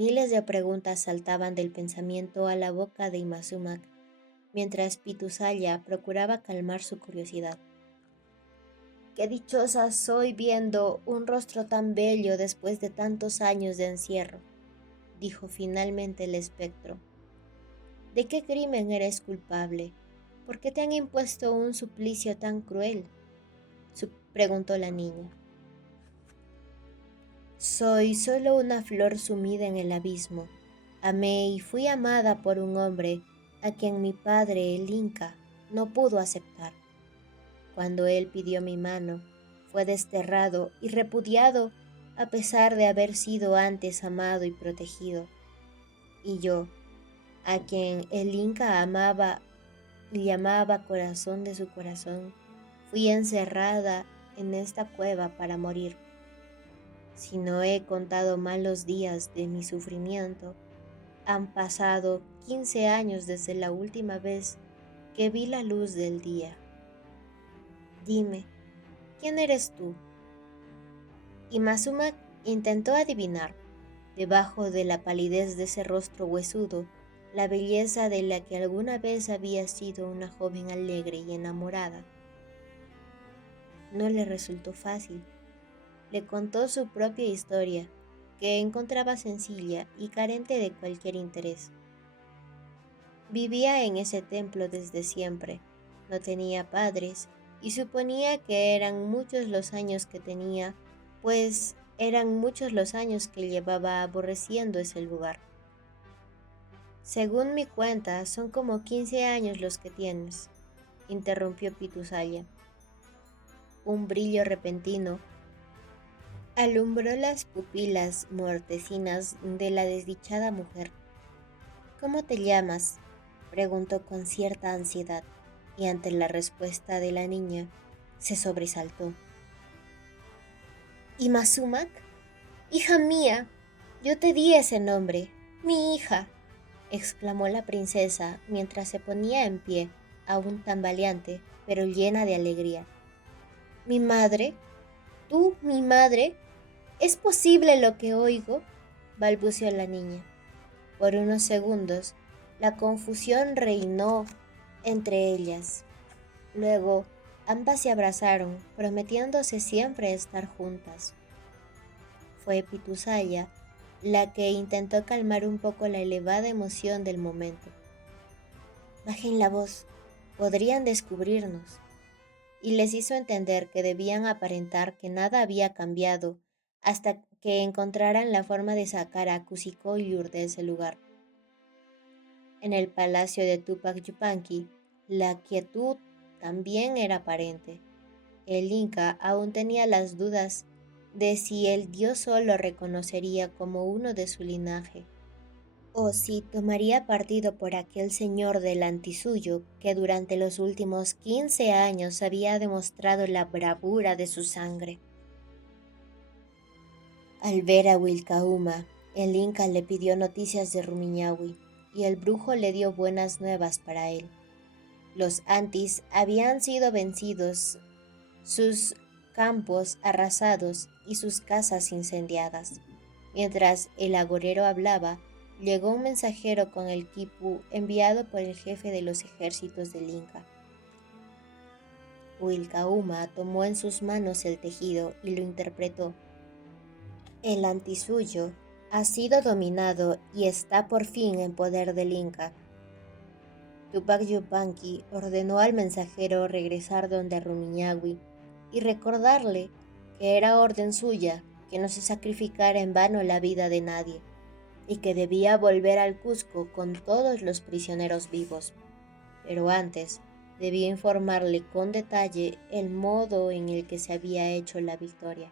Miles de preguntas saltaban del pensamiento a la boca de Imazumak, mientras Pitusaya procuraba calmar su curiosidad. Qué dichosa soy viendo un rostro tan bello después de tantos años de encierro, dijo finalmente el espectro. ¿De qué crimen eres culpable? ¿Por qué te han impuesto un suplicio tan cruel? Preguntó la niña. Soy solo una flor sumida en el abismo. Amé y fui amada por un hombre a quien mi padre, el Inca, no pudo aceptar. Cuando él pidió mi mano, fue desterrado y repudiado a pesar de haber sido antes amado y protegido. Y yo, a quien el Inca amaba y llamaba corazón de su corazón, fui encerrada en esta cueva para morir. Si no he contado mal los días de mi sufrimiento, han pasado 15 años desde la última vez que vi la luz del día. Dime, ¿quién eres tú? Y Mazuma intentó adivinar, debajo de la palidez de ese rostro huesudo, la belleza de la que alguna vez había sido una joven alegre y enamorada. No le resultó fácil. Le contó su propia historia, que encontraba sencilla y carente de cualquier interés. Vivía en ese templo desde siempre, no tenía padres y suponía que eran muchos los años que tenía, pues eran muchos los años que llevaba aborreciendo ese lugar. Según mi cuenta, son como 15 años los que tienes, interrumpió Pitusaya. Un brillo repentino alumbró las pupilas mortecinas de la desdichada mujer. ¿Cómo te llamas?, preguntó con cierta ansiedad, y ante la respuesta de la niña, se sobresaltó. ¿Imazumak? Hija mía, yo te di ese nombre, mi hija, exclamó la princesa mientras se ponía en pie, aún tambaleante, pero llena de alegría. ¿Mi madre? ¿Tú, mi madre? ¿Es posible lo que oigo?, balbuceó la niña. Por unos segundos, la confusión reinó entre ellas. Luego, ambas se abrazaron, prometiéndose siempre estar juntas. Fue Pitusaya la que intentó calmar un poco la elevada emoción del momento. Bajen la voz, podrían descubrirnos. Y les hizo entender que debían aparentar que nada había cambiado hasta que encontraran la forma de sacar a Cusco y Yur de ese lugar. En el palacio de Tupac Yupanqui, la quietud también era aparente. El Inca aún tenía las dudas de si el dios Sol lo reconocería como uno de su linaje, o si tomaría partido por aquel señor del Antisuyo que durante los últimos 15 años había demostrado la bravura de su sangre. Al ver a Wilcauma, el Inca le pidió noticias de Rumiñahui, y el brujo le dio buenas nuevas para él. Los Antis habían sido vencidos, sus campos arrasados y sus casas incendiadas. Mientras el agorero hablaba, llegó un mensajero con el quipu enviado por el jefe de los ejércitos del Inca. Wilcauma tomó en sus manos el tejido y lo interpretó. El Antisuyo ha sido dominado y está por fin en poder del Inca. Tupac Yupanqui ordenó al mensajero regresar donde Rumiñahui y recordarle que era orden suya que no se sacrificara en vano la vida de nadie y que debía volver al Cusco con todos los prisioneros vivos. Pero antes debía informarle con detalle el modo en el que se había hecho la victoria.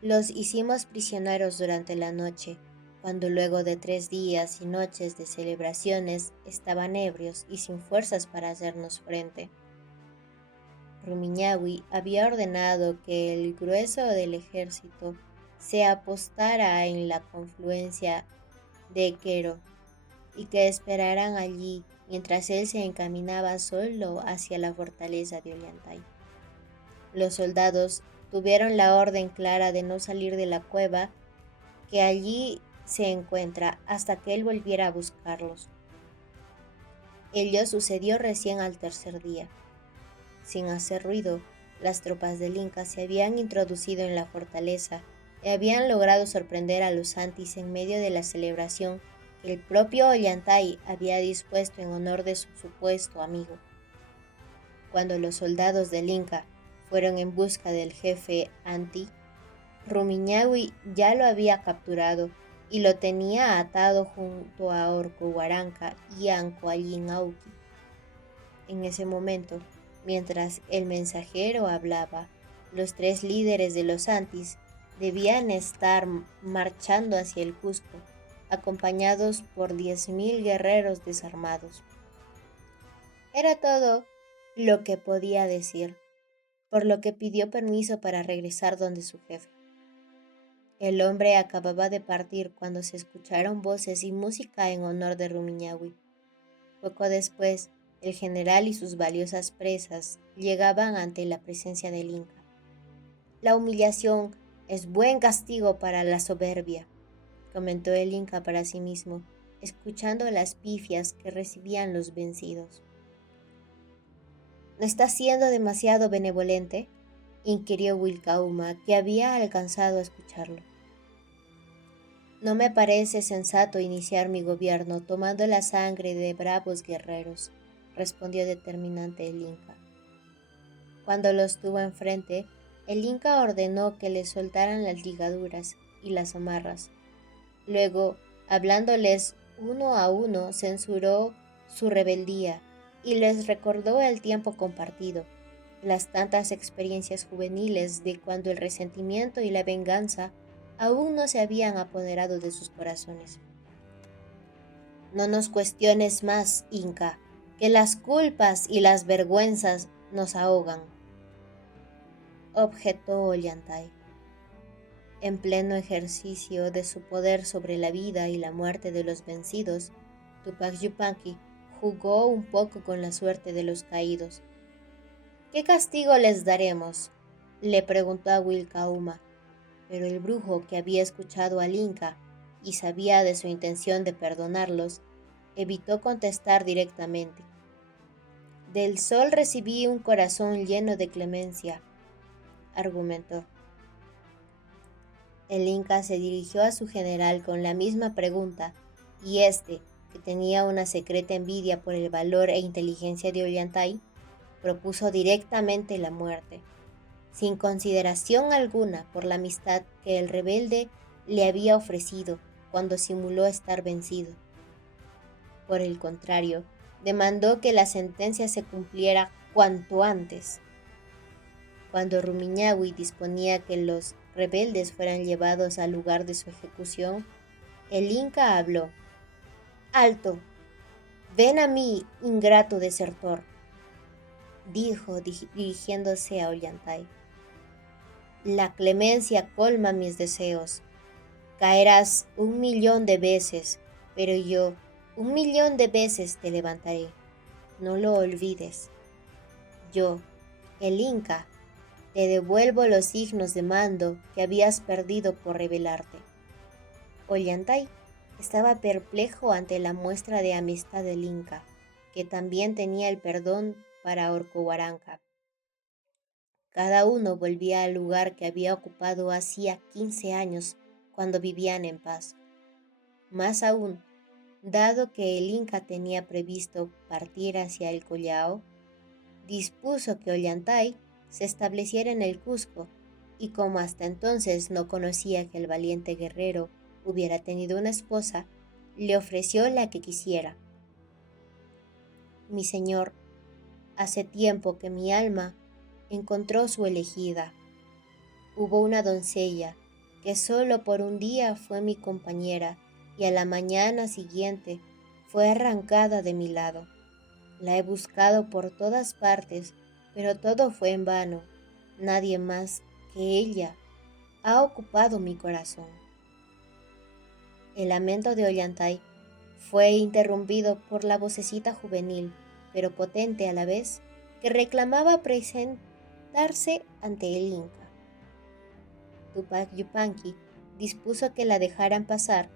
Los hicimos prisioneros durante la noche, cuando luego de 3 días y noches de celebraciones estaban ebrios y sin fuerzas para hacernos frente. Rumiñahui había ordenado que el grueso del ejército se apostara en la confluencia de Quero y que esperaran allí mientras él se encaminaba solo hacia la fortaleza de Ollantay. Los soldados tuvieron la orden clara de no salir de la cueva que allí se encuentra hasta que él volviera a buscarlos. Ello sucedió recién al tercer día. Sin hacer ruido, las tropas del Inca se habían introducido en la fortaleza y habían logrado sorprender a los Antis en medio de la celebración que el propio Ollantay había dispuesto en honor de su supuesto amigo. Cuando los soldados del Inca fueron en busca del jefe Anti, Rumiñahui ya lo había capturado y lo tenía atado junto a Orcohuaranca y Ancoallinauqui. En ese momento, mientras el mensajero hablaba, los tres líderes de los Antis debían estar marchando hacia el Cusco, acompañados por 10.000 guerreros desarmados. Era todo lo que podía decir, por lo que pidió permiso para regresar donde su jefe. El hombre acababa de partir cuando se escucharon voces y música en honor de Rumiñahui. Poco después, el general y sus valiosas presas llegaban ante la presencia del Inca. La humillación es buen castigo para la soberbia, comentó el Inca para sí mismo, escuchando las pifias que recibían los vencidos. ¿No está siendo demasiado benevolente?, inquirió Wilcauma, que había alcanzado a escucharlo. No me parece sensato iniciar mi gobierno tomando la sangre de bravos guerreros, respondió determinante el Inca. Cuando los tuvo enfrente, el Inca ordenó que les soltaran las ligaduras y las amarras. Luego, hablándoles uno a uno, censuró su rebeldía y les recordó el tiempo compartido, las tantas experiencias juveniles de cuando el resentimiento y la venganza aún no se habían apoderado de sus corazones. No nos cuestiones más, Inca, que las culpas y las vergüenzas nos ahogan, objetó Ollantay. En pleno ejercicio de su poder sobre la vida y la muerte de los vencidos, Tupac Yupanqui jugó un poco con la suerte de los caídos. ¿Qué castigo les daremos?, le preguntó a Wilcauma, pero el brujo, que había escuchado al Inca y sabía de su intención de perdonarlos, evitó contestar directamente. Del sol recibí un corazón lleno de clemencia, argumentó. El Inca se dirigió a su general con la misma pregunta, y éste, que tenía una secreta envidia por el valor e inteligencia de Ollantay, propuso directamente la muerte, sin consideración alguna por la amistad que el rebelde le había ofrecido cuando simuló estar vencido. Por el contrario, demandó que la sentencia se cumpliera cuanto antes. Cuando Rumiñahui disponía que los rebeldes fueran llevados al lugar de su ejecución, el Inca habló. «Alto, ven a mí, ingrato desertor», dijo dirigiéndose a Ollantay. «La clemencia colma mis deseos. Caerás 1.000.000 de veces, pero yo 1.000.000 de veces te levantaré. No lo olvides. Yo, el Inca, te devuelvo los signos de mando que habías perdido por rebelarte». Ollantay estaba perplejo ante la muestra de amistad del Inca, que también tenía el perdón para Orcohuaranca. Cada uno volvía al lugar que había ocupado hacía 15 años, cuando vivían en paz. Más aún, dado que el Inca tenía previsto partir hacia el Collao, dispuso que Ollantay se estableciera en el Cusco, y como hasta entonces no conocía que el valiente guerrero hubiera tenido una esposa, le ofreció la que quisiera. «Mi señor, hace tiempo que mi alma encontró su elegida. Hubo una doncella que solo por un día fue mi compañera y a la mañana siguiente fue arrancada de mi lado. La he buscado por todas partes, pero todo fue en vano. Nadie más que ella ha ocupado mi corazón». El lamento de Ollantay fue interrumpido por la vocecita juvenil, pero potente a la vez, que reclamaba presentarse ante el Inca. Tupac Yupanqui dispuso que la dejaran pasar,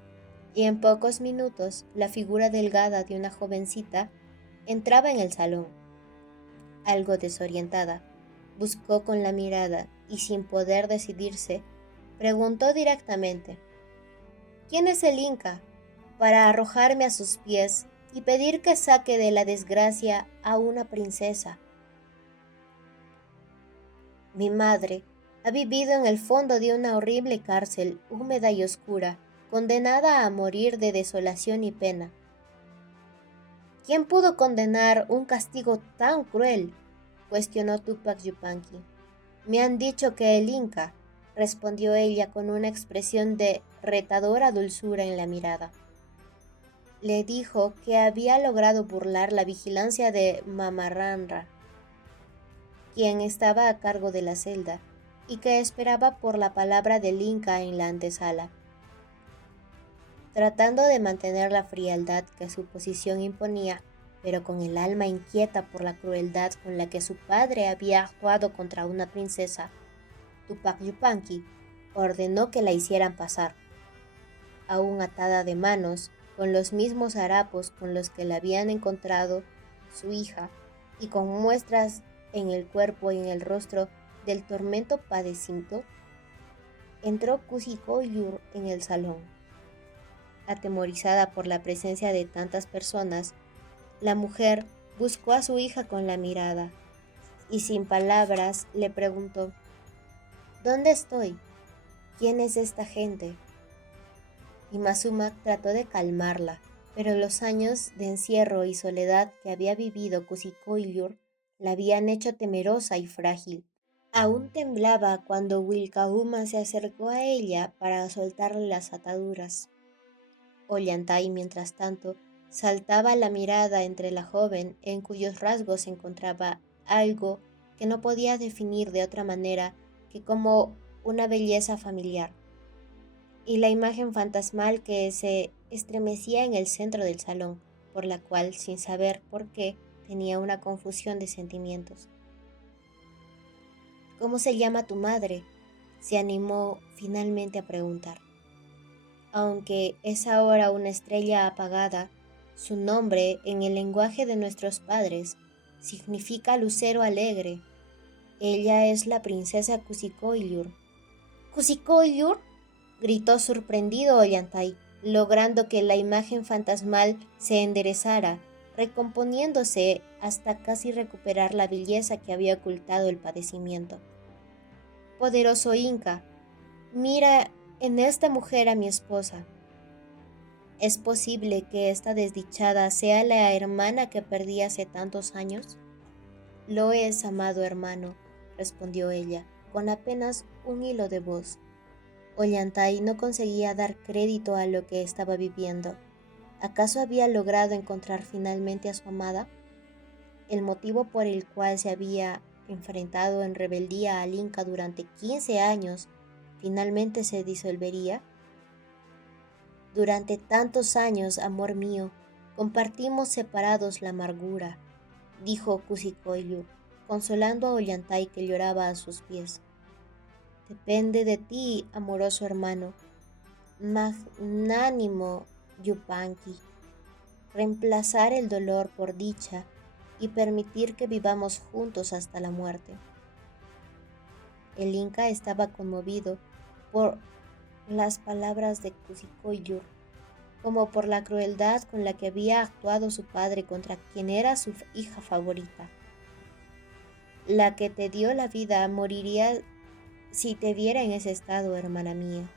y en pocos minutos la figura delgada de una jovencita entraba en el salón. Algo desorientada, buscó con la mirada y sin poder decidirse, preguntó directamente: ¿Quién es el Inca? Para arrojarme a sus pies y pedir que saque de la desgracia a una princesa. Mi madre ha vivido en el fondo de una horrible cárcel húmeda y oscura, condenada a morir de desolación y pena. ¿Quién pudo condenar un castigo tan cruel?, cuestionó Tupac Yupanqui. Me han dicho que el Inca, respondió ella con una expresión de retadora dulzura en la mirada. Le dijo que había logrado burlar la vigilancia de Mamarranra, quien estaba a cargo de la celda, y que esperaba por la palabra del Inca en la antesala. Tratando de mantener la frialdad que su posición imponía, pero con el alma inquieta por la crueldad con la que su padre había actuado contra una princesa, Tupac Yupanqui ordenó que la hicieran pasar. Aún atada de manos, con los mismos harapos con los que la habían encontrado su hija, y con muestras en el cuerpo y en el rostro del tormento padecido, entró Cusicoyur en el salón. Atemorizada por la presencia de tantas personas, la mujer buscó a su hija con la mirada y sin palabras le preguntó: ¿Dónde estoy? ¿Quién es esta gente? Y Mazuma trató de calmarla, pero los años de encierro y soledad que había vivido Cusicoyur la habían hecho temerosa y frágil. Aún temblaba cuando Wilcahuma se acercó a ella para soltarle las ataduras. Ollantay, mientras tanto, saltaba la mirada entre la joven, en cuyos rasgos se encontraba algo que no podía definir de otra manera que como una belleza familiar, y la imagen fantasmal que se estremecía en el centro del salón, por la cual, sin saber por qué, tenía una confusión de sentimientos. ¿Cómo se llama tu madre?, se animó finalmente a preguntar. Aunque es ahora una estrella apagada, su nombre, en el lenguaje de nuestros padres, significa lucero alegre. Ella es la princesa Cusicoyur. ¿Cusicoyur?, gritó sorprendido Ollantay, logrando que la imagen fantasmal se enderezara, recomponiéndose hasta casi recuperar la belleza que había ocultado el padecimiento. Poderoso Inca, mira en esta mujer a mi esposa. ¿Es posible que esta desdichada sea la hermana que perdí hace tantos años? Lo es, amado hermano, respondió ella, con apenas un hilo de voz. Ollantay no conseguía dar crédito a lo que estaba viviendo. ¿Acaso había logrado encontrar finalmente a su amada? El motivo por el cual se había enfrentado en rebeldía al Inca durante 15 años finalmente se disolvería. Durante tantos años, amor mío, compartimos separados la amargura, dijo Cusicoyur, consolando a Ollantay que lloraba a sus pies. Depende de ti, amoroso hermano, magnánimo Yupanqui, reemplazar el dolor por dicha y permitir que vivamos juntos hasta la muerte. El Inca estaba conmovido por las palabras de Cusicoyur, como por la crueldad con la que había actuado su padre contra quien era su hija favorita. La que te dio la vida moriría si te viera en ese estado, hermana mía.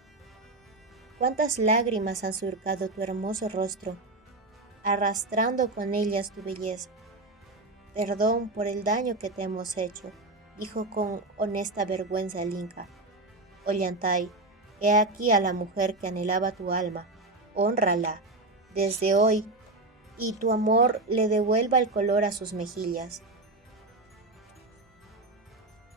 Cuántas lágrimas han surcado tu hermoso rostro, arrastrando con ellas tu belleza. Perdón por el daño que te hemos hecho, dijo con honesta vergüenza el Inca. Ollantay, he aquí a la mujer que anhelaba tu alma. Hónrala desde hoy y tu amor le devuelva el color a sus mejillas.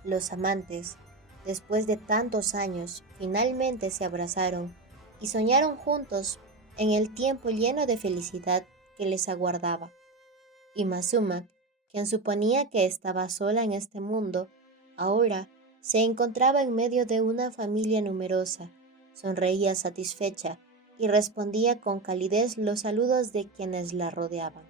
Los amantes, después de tantos años, finalmente se abrazaron y soñaron juntos en el tiempo lleno de felicidad que les aguardaba. Y Mazuma, quien suponía que estaba sola en este mundo, ahora se encontraba en medio de una familia numerosa, Sonreía satisfecha y respondía con calidez los saludos de quienes la rodeaban.